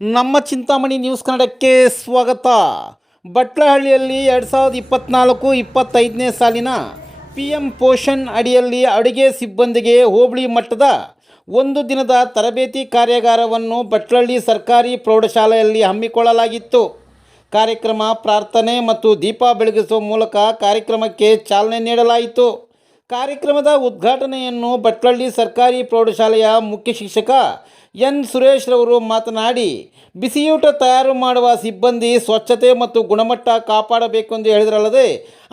ನಮ್ಮ ಚಿಂತಾಮಣಿ ನ್ಯೂಸ್ ಕನ್ನಡಕ್ಕೆ ಸ್ವಾಗತ. ಬಟ್ಲಹಳ್ಳಿಯಲ್ಲಿ ಎರಡು ಸಾವಿರದ ಇಪ್ಪತ್ತ್ನಾಲ್ಕು ಇಪ್ಪತ್ತೈದನೇ ಸಾಲಿನ ಪಿ ಎಂ ಪೋಷಣ್ ಅಡಿಯಲ್ಲಿ ಅಡುಗೆ ಸಿಬ್ಬಂದಿಗೆ ಹೋಬಳಿ ಮಟ್ಟದ ಒಂದು ದಿನದ ತರಬೇತಿ ಕಾರ್ಯಾಗಾರವನ್ನು ಬಟ್ಲಹಳ್ಳಿ ಸರ್ಕಾರಿ ಪ್ರೌಢಶಾಲೆಯಲ್ಲಿ ಹಮ್ಮಿಕೊಳ್ಳಲಾಗಿತ್ತು. ಕಾರ್ಯಕ್ರಮ ಪ್ರಾರ್ಥನೆ ಮತ್ತು ದೀಪ ಬೆಳಗಿಸುವ ಮೂಲಕ ಕಾರ್ಯಕ್ರಮಕ್ಕೆ ಚಾಲನೆ ನೀಡಲಾಯಿತು. ಕಾರ್ಯಕ್ರಮದ ಉದ್ಘಾಟನೆಯನ್ನು ಬಟ್ಲಳ್ಳಿ ಸರ್ಕಾರಿ ಪ್ರೌಢಶಾಲೆಯ ಮುಖ್ಯ ಶಿಕ್ಷಕ ಎನ್ ಸುರೇಶ್ ರವರು ಮಾತನಾಡಿ, ಬಿಸಿಯೂಟ ತಯಾರು ಮಾಡುವ ಸಿಬ್ಬಂದಿ ಸ್ವಚ್ಛತೆ ಮತ್ತು ಗುಣಮಟ್ಟ ಕಾಪಾಡಬೇಕು ಎಂದು ಹೇಳಿದರಲ್ಲದೆ,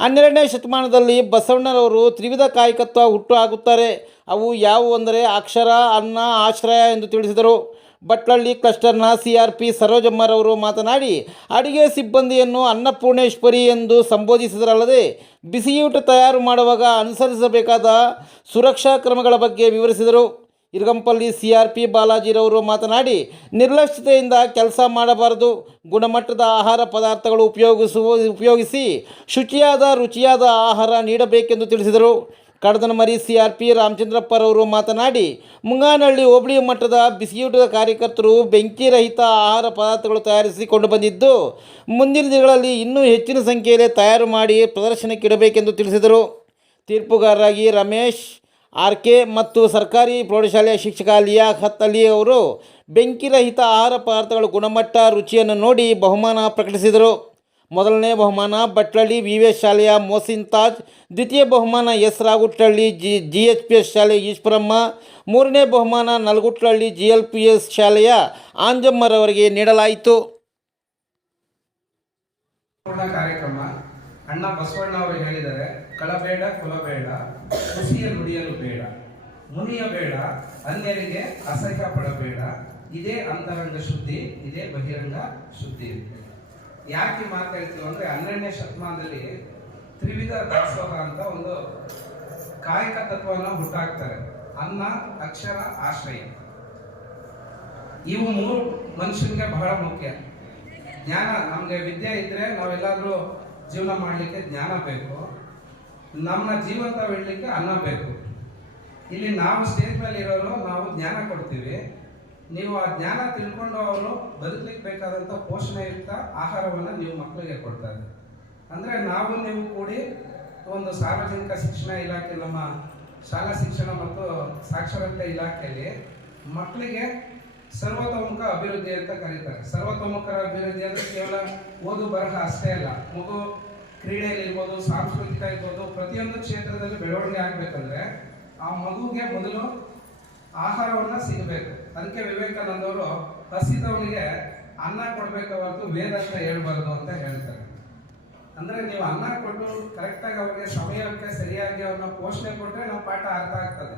ಹನ್ನೆರಡನೇ ಶತಮಾನದಲ್ಲಿ ಬಸವಣ್ಣರವರು ತ್ರಿವಿಧ ಕಾಯಕತ್ವ ಹುಟ್ಟು ಹಾಕುತ್ತಾರೆ. ಅವು ಯಾವುವು ಅಂದರೆ ಅಕ್ಷರ, ಅನ್ನ, ಆಶ್ರಯ ಎಂದು ತಿಳಿಸಿದರು. ಬಟ್ಲಳ್ಳಿ ಕ್ಲಸ್ಟರ್ನ ಸಿ ಆರ್ ಪಿ ಸರೋಜಮ್ಮರವರು ಮಾತನಾಡಿ, ಅಡಿಗೆ ಸಿಬ್ಬಂದಿಯನ್ನು ಅನ್ನಪೂರ್ಣೇಶ್ವರಿ ಎಂದು ಸಂಬೋಧಿಸಿದರಲ್ಲದೆ ಬಿಸಿಯೂಟ ತಯಾರು ಮಾಡುವಾಗ ಅನುಸರಿಸಬೇಕಾದ ಸುರಕ್ಷಾ ಕ್ರಮಗಳ ಬಗ್ಗೆ ವಿವರಿಸಿದರು. ಇರಗಂಪಲ್ಲಿ ಸಿ ಆರ್ ಪಿ ಬಾಲಾಜಿರವರು ಮಾತನಾಡಿ, ನಿರ್ಲಕ್ಷ್ಯತೆಯಿಂದ ಕೆಲಸ ಮಾಡಬಾರದು. ಗುಣಮಟ್ಟದ ಆಹಾರ ಪದಾರ್ಥಗಳು ಉಪಯೋಗಿಸುವ, ಉಪಯೋಗಿಸಿ ಶುಚಿಯಾದ, ರುಚಿಯಾದ ಆಹಾರ ನೀಡಬೇಕೆಂದು ತಿಳಿಸಿದರು. ಕಡದನಮರಿ ಸಿ ಆರ್ ಪಿ ರಾಮಚಂದ್ರಪ್ಪರವರು ಮಾತನಾಡಿ, ಮುಂಗಾನಹಳ್ಳಿ ಹೋಬಳಿ ಮಟ್ಟದ ಬಿಸಿಯೂಟದ ಕಾರ್ಯಕರ್ತರು ಬೆಂಕಿರಹಿತ ಆಹಾರ ಪದಾರ್ಥಗಳು ತಯಾರಿಸಿಕೊಂಡು ಬಂದಿದ್ದು, ಮುಂದಿನ ದಿನಗಳಲ್ಲಿ ಇನ್ನೂ ಹೆಚ್ಚಿನ ಸಂಖ್ಯೆಯಲ್ಲಿ ತಯಾರು ಮಾಡಿ ಪ್ರದರ್ಶನಕ್ಕೆ ಇಡಬೇಕೆಂದು ತಿಳಿಸಿದರು. ತೀರ್ಪುಗಾರರಾಗಿ ರಮೇಶ್, ಆರ್ ಕೆ ಮತ್ತು ಸರ್ಕಾರಿ ಪ್ರೌಢಶಾಲೆಯ ಶಿಕ್ಷಕ ಲಿಯಾಖತ್ ಅಲಿ ಅವರು ಬೆಂಕಿರಹಿತ ಆಹಾರ ಪದಾರ್ಥಗಳ ಗುಣಮಟ್ಟ, ರುಚಿಯನ್ನು ನೋಡಿ ಬಹುಮಾನ ಪ್ರಕಟಿಸಿದರು. ಮೊದಲನೇ ಬಹುಮಾನ ಬಟ್ಲಳ್ಳಿ ವಿ ವಿ ಶಾಲೆಯ ಮೋಸಿನ್ ತಾಜ್, ದ್ವಿತೀಯ ಬಹುಮಾನ S Ragutlahalli G G H P S ಶಾಲೆ ಈಶ್ವರಮ್ಮ, ಮೂರನೇ ಬಹುಮಾನ Nalgutlahalli G L P S ಶಾಲೆಯ ಆಂಜಮ್ಮರವರಿಗೆ ನೀಡಲಾಯಿತು. ಕಾರ್ಯಕ್ರಮ. ಅಣ್ಣ ಬಸವಣ್ಣ ಅವರು ಹೇಳಿದರೆ ಕಳಬೇಡ, ಕುಲಬೇಡ ಹುಸಿಯ ನುಡಿಯಲು ಬೇಡ ಮುನಿಯಬೇಡ ಅನ್ಯರಿಗೆ ಅಸಹ್ಯ ಪಡಬೇಡ ಇದೇ ಅಂತರಂಗ ಶುದ್ಧಿ, ಇದೇ ಬಹಿರಂಗ ಶುದ್ಧಿ. ಯಾಕೆ ಮಾತಾಡ್ತೀವಿ ಅಂದ್ರೆ ಹನ್ನೆರಡನೇ ಶತಮಾನದಲ್ಲಿ ತ್ರಿವಿಧ ದಾಸೋಹ ಅಂತ ಒಂದು ಕಾಯಕ ತತ್ವವನ್ನು ಹುಟ್ಟಾಕ್ತಾರೆ. ಅನ್ನ, ಅಕ್ಷರ, ಆಶ್ರಯ. ಇವು ಮೂರು ಮನುಷ್ಯನಿಗೆ ಬಹಳ ಮುಖ್ಯ. ಜ್ಞಾನ, ನಮ್ಗೆ ವಿದ್ಯೆ ಇದ್ರೆ ನಾವೆಲ್ಲಾದ್ರೂ ಜೀವನ ಮಾಡಲಿಕ್ಕೆ ಜ್ಞಾನ ಬೇಕು. ನಮ್ಮ ಜೀವಂತ ಬಿಡ್ಲಿಕ್ಕೆ ಅನ್ನ ಬೇಕು. ಇಲ್ಲಿ ನಾವು ಸ್ಟೇಜ್ ಮೇಲೆ ಇರೋರು ನಾವು ಜ್ಞಾನ ಕೊಡ್ತೀವಿ. ನೀವು ಆ ಜ್ಞಾನ ತಿಳ್ಕೊಂಡು ಅವರು ಬದುಕಲಿಕ್ಕೆ ಬೇಕಾದಂಥ ಪೋಷಣೆಯುಕ್ತ ಆಹಾರವನ್ನು ನೀವು ಮಕ್ಕಳಿಗೆ ಕೊಡ್ತಾ ಇದ್ದೀರಿ. ಅಂದ್ರೆ ನಾವು ನೀವು ಕೂಡಿ ಒಂದು ಸಾರ್ವಜನಿಕ ಶಿಕ್ಷಣ ಇಲಾಖೆ, ನಮ್ಮ ಶಾಲಾ ಶಿಕ್ಷಣ ಮತ್ತು ಸಾಕ್ಷರತೆ ಇಲಾಖೆಯಲ್ಲಿ ಮಕ್ಕಳಿಗೆ ಸರ್ವತೋಮುಖ ಅಭಿವೃದ್ಧಿ ಅಂತ ಕರೀತಾರೆ. ಸರ್ವತೋಮುಖ ಅಭಿವೃದ್ಧಿ ಅಂದರೆ ಕೇವಲ ಓದು ಬರಹ ಅಷ್ಟೇ ಅಲ್ಲ, ಮಗು ಕ್ರೀಡೆಯಲ್ಲಿ ಇರ್ಬೋದು, ಸಾಂಸ್ಕೃತಿಕ ಇರ್ಬೋದು, ಪ್ರತಿಯೊಂದು ಕ್ಷೇತ್ರದಲ್ಲಿ ಬೆಳವಣಿಗೆ ಆಗಬೇಕಂದ್ರೆ ಆ ಮಗುಗೆ ಮೊದಲು ಆಹಾರವನ್ನ ಸಿಗಬೇಕು ಅದಕ್ಕೆ ವಿವೇಕಾನಂದವರು ಹಸಿದವನಿಗೆ ಅನ್ನ ಕೊಡ್ಬೇಕು ಹೊರತು ವೇದ ಹೇಳ್ಬಾರ್ದು ಅಂತ ಹೇಳ್ತಾರೆ. ಅಂದ್ರೆ ನೀವು ಅನ್ನ ಕೊಟ್ಟು ಕರೆಕ್ಟಾಗಿ ಅವ್ರಿಗೆ ಸಮಯಕ್ಕೆ ಸರಿಯಾಗಿ ಅವ್ರನ್ನ ಪೋಷಣೆ ಕೊಟ್ಟರೆ ನಮ್ಮ ಪಾಠ ಅರ್ಥ ಆಗ್ತದೆ.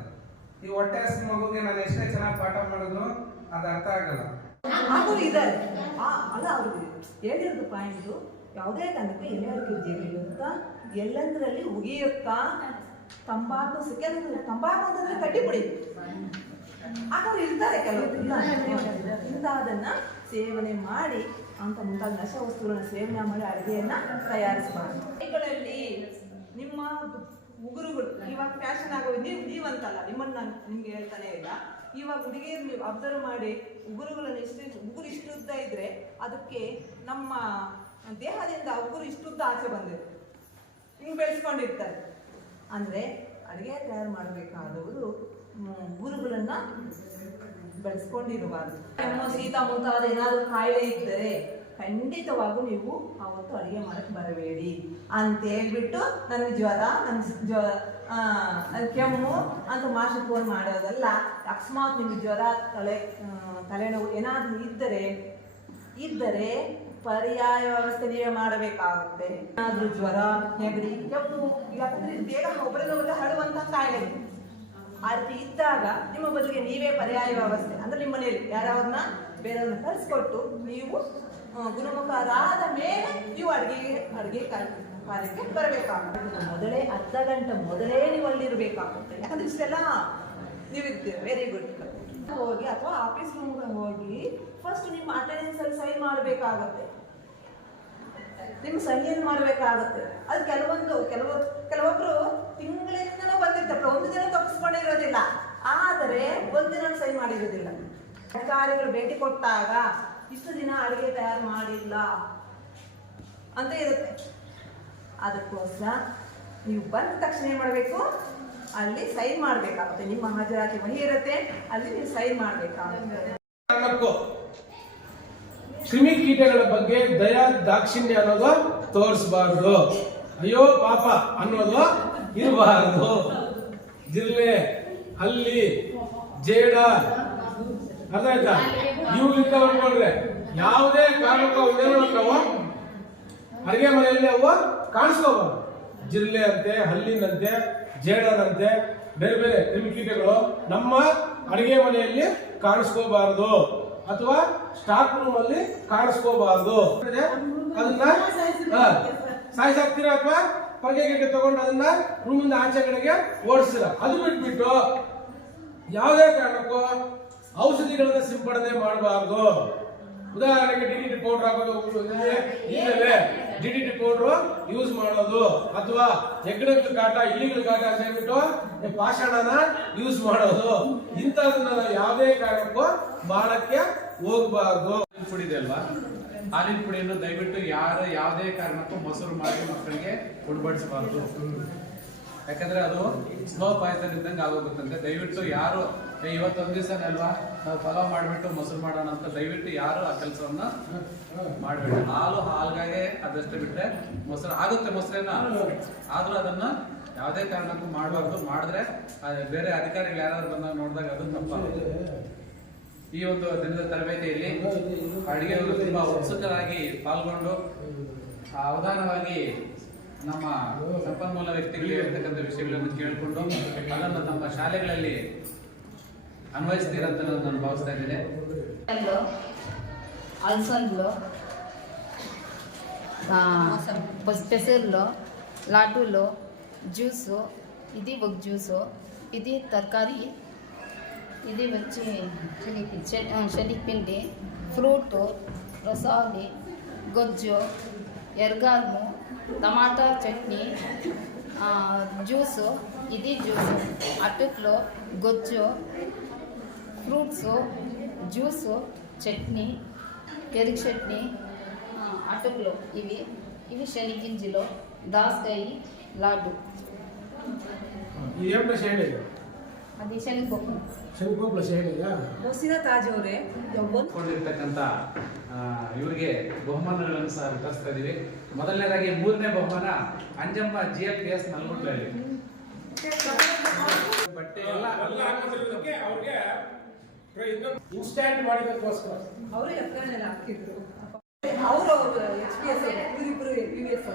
ಈ ಹೊಟ್ಟೆ ಹಸಿ ಮಗುಗೆ ನಾನು ಎಷ್ಟೇ ಚೆನ್ನಾಗಿ ಪಾಠ ಮಾಡಿದ್ರು ಅದು ಅರ್ಥ ಆಗಲ್ಲ. ಅಲ್ಲ ಅವ್ರಿಗೆ ಹೇಳಿರೋದು ಪಾಯಿಂಟು ಯಾವುದೇ ಕಾರಣಕ್ಕೂ ಉದ್ಯೋಗ ಅಂತ ಎಲ್ಲಂದ್ರಲ್ಲಿ ಉಗಿಯುತ್ತಾ ತಂಬಾಕು ಸಿಕ್ಕ ತಂಬಾಕು ಅಂತಂದ್ರೆ ಕಟ್ಟಿಪುಡಿ ಆಗೋರು ಇರ್ತಾರೆ ಕೆಲವರು ಇಂಥದನ್ನ ಸೇವನೆ ಮಾಡಿ ಅಂತ ಮುಂತಾದ ನಶ ವಸ್ತುಗಳನ್ನ ಸೇವನೆ ಮಾಡಿ ಅಡುಗೆಯನ್ನ ತಯಾರಿಸಬಾರ್ದು. ನಿಮ್ಮ ಉಗುರುಗಳು, ಇವಾಗ ಫ್ಯಾಷನ್ ಆಗೋ, ನೀವು, ನೀವಂತಲ್ಲ, ನಿಮ್ಮನ್ನ ನಾನು ನಿಮ್ಗೆ ಹೇಳ್ತಾನೆ ಇಲ್ಲ. ಇವಾಗ ಹುಡುಗಿಯರು ನೀವು ಅಬ್ಸರ್ವ್ ಮಾಡಿ ಉಗುರುಗಳನ್ನು ಇಷ್ಟು, ಉಗುರು ಇಷ್ಟು ಉದ್ದ ಇದ್ರೆ ಅದಕ್ಕೆ ನಮ್ಮ ದೇಹದಿಂದ ಉಗುರು ಇಷ್ಟು ಉದ್ದ ಆಚೆ ಬಂದಿದೆ. ಹಿಂಗೆ ಬೆಳೆಸ್ಕೊಂಡಿರ್ತಾರೆ. ಅಂದ್ರೆ ಅಡುಗೆ ತಯಾರು ಮಾಡಬೇಕಾದವರು ಉಗುರುಗಳನ್ನ ಬೆಳೆಸ್ಕೊಂಡಿರಬಾರ್ದು ಕೆಮ್ಮು ಶೀತ ಮುಂತಾದ ಏನಾದರೂ ಕಾಯಿಲೆ ಇದ್ದರೆ ಖಂಡಿತವಾಗೂ ನೀವು ಅವತ್ತು ಅಡುಗೆ ಮಾಡಕ್ಕೆ ಬರಬೇಡಿ ಅಂತ ಹೇಳ್ಬಿಟ್ಟು ನನ್ನ ಜ್ವರ ನನ್ನ ಜ್ವರ ಆ, ಕೆಮ್ಮು ಅಂತ ಮಾಸ್ಟರ್ ಫೋನ್ ಮಾಡೋದಲ್ಲ ಅಕಸ್ಮಾತ್ ನಿಮಗೆ ಜ್ವರ ತಲೆ ತಲೆನೋವು ಏನಾದರೂ ಇದ್ದರೆ ಇದ್ದರೆ ಪರ್ಯಾಯ ವ್ಯವಸ್ಥೆ ನೀವೇ ಮಾಡಬೇಕಾಗುತ್ತೆ ಏನಾದರೂ ಜ್ವರ ನೆಗಡಿ ಕೆಮ್ಮು ಯಾಕಂದ್ರೆ ಬೇಗ ಒಬ್ಬರಿಗೊಬ್ಬರ ಹರಡುವಂಥ ಕಾಯಿಲೆ. ಆ ರೀತಿ ಇದ್ದಾಗ ನಿಮ್ಮ ಬದಲಿಗೆ ನೀವೇ ಪರ್ಯಾಯ ವ್ಯವಸ್ಥೆ. ಅಂದ್ರೆ ನಿಮ್ಮ ಮನೆಯಲ್ಲಿ ಯಾರವ್ರನ್ನ ಬೇರೆಯವ್ರನ್ನ ಕಳಿಸ್ಕೊಟ್ಟು ನೀವು ಗುಣಮುಖರಾದ ಮೇಲೆ ನೀವು ಅಡುಗೆ ಅಡುಗೆ ಕಾರ್ಯಕ್ಕೆ ಬರಬೇಕಾಗುತ್ತೆ. ಮೊದಲೇ ಅರ್ಧ ಗಂಟೆ ಮೊದಲೇ ನೀವು ಅಲ್ಲಿರ್ಬೇಕಾಗುತ್ತೆ. ಯಾಕಂದ್ರೆ ಇಷ್ಟೆಲ್ಲ ನೀವು ಇರ್ತೀರ ವೆರಿ ಗುಡ್ ಹೋಗಿ ಅಥವಾ ಆಫೀಸ್ ರೂಮ್ಗೆ ಹೋಗಿ ಫಸ್ಟ್ ನಿಮ್ಮ ಅಟೆಂಡೆನ್ಸ್ ಅಲ್ಲಿ ಸೈನ್ ಮಾಡಬೇಕಾಗತ್ತೆ. ನಿಮ್ಮ ಸಹಿಯನ್ನು ಮಾಡಬೇಕಾಗತ್ತೆ? ಅದು ಕೆಲವೊಂದು, ಕೆಲವು, ಕೆಲವೊಬ್ರು ತಿಂಗಳಿಂದನೂ ಬಂದಿರ್ತಪ್ಪ ಒಂದು ದಿನ ತಪ್ಪಿಸ್ಕೊಂಡಿರೋದಿಲ್ಲ ಆದರೆ ಒಂದಿನ ಸೈನ್ ಮಾಡಿರೋದಿಲ್ಲ. ಅಧಿಕಾರಿಗಳು ಭೇಟಿ ಕೊಟ್ಟಾಗ ಇಷ್ಟು ದಿನ ಅಡುಗೆ ತಯಾರು ಮಾಡಿಲ್ಲ ಅಂತ ಇರುತ್ತೆ. ಅದಕ್ಕೋಸ್ಕರ ನೀವು ಬಂದ ತಕ್ಷಣ ಏನು ಮಾಡಬೇಕು? ಅಲ್ಲಿ ಸೈನ್ ಮಾಡಬೇಕಾಗುತ್ತೆ. ನಿಮ್ಮ ಹಾಜರಾತಿ ಮಹಿ ಇರುತ್ತೆ. ಅಲ್ಲಿ ನೀವು ಸೈನ್ ಮಾಡಬೇಕಾಗುತ್ತೆ. ಕ್ರಿಮಿ ಕೀಟಗಳ ಬಗ್ಗೆ ದಯಾ ದಾಕ್ಷಿಣ್ಯ ಅನ್ನೋದು ತೋರಿಸಬಾರ್ದು. ಅಯ್ಯೋ ಪಾಪ ಅನ್ನೋದು ಇರಬಾರದು. ಜಿಲ್ಲೆ, ಹಲ್ಲಿ, ಜೇಡ. ಅರ್ಥ ಆಯ್ತಾ? ಇವುಗಳಿಂದ ಬರ್ಕೊಂಡ್ರೆ ಯಾವುದೇ ಕಾರಣಕ್ಕೂ ಅವನ್ನೇನು ಅಡುಗೆ ಮನೆಯಲ್ಲಿ ಅವು ಕಾಣಿಸ್ಕೋಬಾರ್ದು ಜಿಲ್ಲೆ ಅಂತೆ ಹಲ್ಲಿನಂತೆ, ಜೇಡನಂತೆ, ಬೇರೆ ಬೇರೆ ಕ್ರಿಮಿಕೀಟಗಳು ನಮ್ಮ ಅಡಿಗೆ ಮನೆಯಲ್ಲಿ ಕಾಣಿಸ್ಕೋಬಾರದು ಅಥವಾ ಸ್ಟಾಕ್ ರೂಮ್ ಅಲ್ಲಿ ಕಾಣಿಸ್ಕೋಬಾರದು. ಅದನ್ನ ಸಾಯಿಸಾಕ್ತೀರಾ ಅಥವಾ? ಹೊರಗೆ ತಗೊಂಡು ಅದನ್ನ ರೂಮಿಂದ ಆಚೆ ಕಡೆಗೆ ಓಡಿಸಿಲ್ಲ. ಅದು ಬಿಟ್ಬಿಟ್ಟು ಯಾವುದೇ ಕಾರಣಕ್ಕೂ ಔಷಧಿಗಳನ್ನ ಸಿಂಪಡಣೆ ಮಾಡಬಾರ್ದು. ಉದಾಹರಣೆಗೆ ಡಿ ಟಿ ಪೌಡರ್ ಹಾಕೋದು ಡಿ ಟಿ ಪೌಡರ್ ಯೂಸ್ ಮಾಡೋದು. ಅಥವಾ ಹೆಗ್ಗಡಗಳ ಕಾಟ, ಇಲಿಗಳ ಕಾಟ ಅಂತ ಹೇಳ್ಬಿಟ್ಟು ಪಾಷಾಣನ ಯೂಸ್ ಮಾಡೋದು. ಇಂಥದನ್ನ ಯಾವುದೇ ಕಾರಣಕ್ಕೂ ಮಾಡಕ್ಕೆ ಹೋಗಬಾರ್ದು. ಅಲ್ವಾ? ಹಾಲಿನ ಪುಡಿಯನ್ನು ದಯವಿಟ್ಟು ಯಾರು ಯಾವುದೇ ಕಾರಣಕ್ಕೂ ಮೊಸರು ಮಾಡಿ ಮಕ್ಕಳಿಗೆ ಉಡ್ಬಡಿಸಬಾರ್ದು. ಯಾಕಂದ್ರೆ ಅದು ಸ್ಲೋ ಪಾಯ್ಸನ್ ಇದ್ದಂಗೆ ಆಗೋಗುತ್ತಂತೆ ದಯವಿಟ್ಟು ಯಾರು ಇವತ್ತೊಂದು ಇವತ್ತೊಂದ್ ದಿವಸ ಅಲ್ವಾ? ನಾವು ಪಲಾವ್ ಮಾಡಿಬಿಟ್ಟು ಮೊಸರು ಮಾಡೋಣ ಅಂತ ದಯವಿಟ್ಟು ಯಾರು ಆ ಕೆಲಸವನ್ನ ಮಾಡಬೇಡಿ. ಹಾಲು, ಹಾಲ್ಗಾಗೆ ಅದಷ್ಟು ಬಿಟ್ಟರೆ ಮೊಸರು ಆಗುತ್ತೆ ಮೊಸರೇನ? ಆದ್ರೂ ಅದನ್ನ ಯಾವುದೇ ಕಾರಣಕ್ಕೂ ಮಾಡಬಾರ್ದು. ಮಾಡಿದ್ರೆ ಬೇರೆ ಅಧಿಕಾರಿಗಳು ಯಾರಾದ್ರು ಬಂದಾಗ ನೋಡಿದಾಗ ಅದು ತಪ್ಪಾಗುತ್ತೆ. ಈ ಒಂದು ದಿನದ ತರಬೇತಿಯಲ್ಲಿ ಅಡಿಗೆಯವರು ತುಂಬಾ ಉತ್ಸುಕರಾಗಿ ಪಾಲ್ಗೊಂಡು ಆ, ಅವಧಾನವಾಗಿ ನಮ್ಮ ಸಂಪನ್ಮೂಲ ವ್ಯಕ್ತಿಗಳು ಹೇಳ್ತಕ್ಕಂಥ ವಿಷಯಗಳನ್ನು ಕೇಳಿಕೊಂಡು ಅದನ್ನು ನಮ್ಮ ಶಾಲೆಗಳಲ್ಲಿ ಅನ್ವಯಿಸ್ತೀರಂತ ನಾನು ಭಾವಿಸ್ತಾ ಇದ್ದೇನೆ లో అలసందలో పెసర్లో లాటూలో జ్యూసు ఇది ఒక జ్యూసు ఇది తరకారీ ఇది వచ్చి శె- ఆ, శనగపిండి ఫ్రూటు రసాలి గొజ్జు ఎరగాము టమాటా చట్నీ ఆ, జ్యూసు. ఇది జ్యూసు. అటుకులో గొజ్జు ఫ్రూట్సు జ్యూసు చట్నీ పెరుగు చట్నీ అటుకులు. ఇవి ఇవి శనగింజలు దాసకాయ లాడ్డు. ಅದೇ ಶನಿಗೋಪುರ ಶನಿಗೋಪುರ ಹೇಳಿದ್ಯಾ ಮೊಸಿನ ತಾಜ್ ಅವರೇ. ಕೊಟ್ಟಿರ್ತಕ್ಕಂಥ ಇವರಿಗೆ ಬಹುಮಾನಗಳನ್ನು ಸಹ ವಿತರಿಸ್ತಾ ಇದ್ದೀವಿ ಮೊದಲನೇದಾಗಿ ಮೂರನೇ ಬಹುಮಾನ Anjamma G L P S ನಲ್ಗುಂಟ್ಲಲ್ಲಿ. ಬಟ್ಟೆ ಎಲ್ಲ ಅವ್ರಿಗೆ ಇನ್ಸ್ಟ್ಯಾಂಟ್ ಮಾಡಿದಕ್ಕೋಸ್ಕರ ಅವರು ಎಫ್ಎಲ್ ಹಾಕಿದ್ರು ಅವರು ಎಚ್ ಪಿ ಎಸ್ ಇವರಿಬ್ರು ಯು ಎಸ್